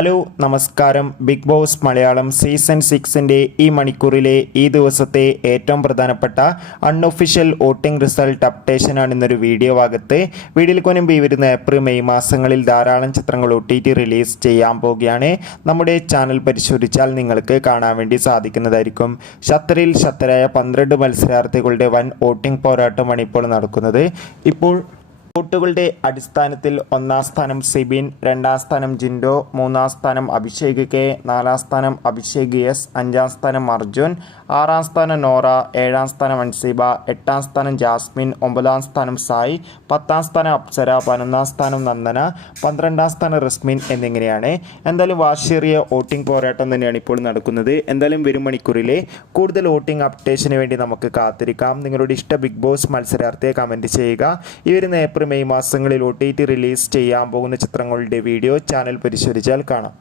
Hello നമസ്കാരം. Big boss Malayalam season 6ൻ്റെ ഈ മണിക്കൂറിലെ ഈ ദിവസത്തെ ഏറ്റവും പ്രധാനപ്പെട്ട അൺഒഫീഷ്യൽ വോട്ടിംഗ് റിസൾട്ട് അപ്ഡേഷനാണ് ഇന്നൊരു വീഡിയോ ഭാഗത്ത്. വീഡിയോയിൽ കൊനുമ്പ് വരുന്ന ഏപ്രിൽ മെയ് മാസങ്ങളിൽ ധാരാളം ചിത്രങ്ങൾ OTT റിലീസ് ചെയ്യാൻ പോവുകയാണ്. നമ്മുടെ ചാനൽ പരിശോധിച്ചാൽ നിങ്ങൾക്ക് കാണാൻ വേണ്ടി സാധിക്കുന്നതായിരിക്കും. ഷത്തറിൽ ഷത്തരായ 12 മത്സരാർത്ഥികളുടെ വൻ വോട്ടിംഗ് പോരാട്ടമാണ് ഇപ്പോൾ നടക്കുന്നത്. ഇപ്പോൾ വോട്ടുകളുടെ അടിസ്ഥാനത്തിൽ ഒന്നാം സ്ഥാനം സിബിൻ, രണ്ടാം സ്ഥാനം ജിൻഡോ, മൂന്നാം സ്ഥാനം അഭിഷേക് കെ, നാലാം സ്ഥാനം അഭിഷേക് എസ്, അഞ്ചാം സ്ഥാനം അർജുൻ, ആറാം സ്ഥാനം നോറ, ഏഴാം സ്ഥാനം അൻസിബ, എട്ടാം സ്ഥാനം ജാസ്മിൻ, ഒമ്പതാം സ്ഥാനം സായി, പത്താം സ്ഥാനം അപ്സര, 11ാം സ്ഥാനം നന്ദന, 12ാം സ്ഥാനം റസ്മിൻ എന്നിങ്ങനെയാണ്. എന്തായാലും വാശിയേറിയ വോട്ടിംഗ് പോരാട്ടം തന്നെയാണ് ഇപ്പോൾ നടക്കുന്നത്. എന്തായാലും വരും മണിക്കൂറിലെ കൂടുതൽ വോട്ടിംഗ് അപ്ഡേഷന് വേണ്ടി നമുക്ക് കാത്തിരിക്കാം. നിങ്ങളുടെ ഇഷ്ട ബിഗ് ബോസ് മത്സരാർത്ഥിയെ കമൻറ്റ് ചെയ്യുക. ഈ വരുന്ന ഏപ്രിൽ മെയ് മാസങ്ങളിൽ OTT റിലീസ് ചെയ്യാൻ പോകുന്ന ചിത്രങ്ങളുടെ വീഡിയോ ചാനൽ പരിശോധിച്ചാൽ കാണാം.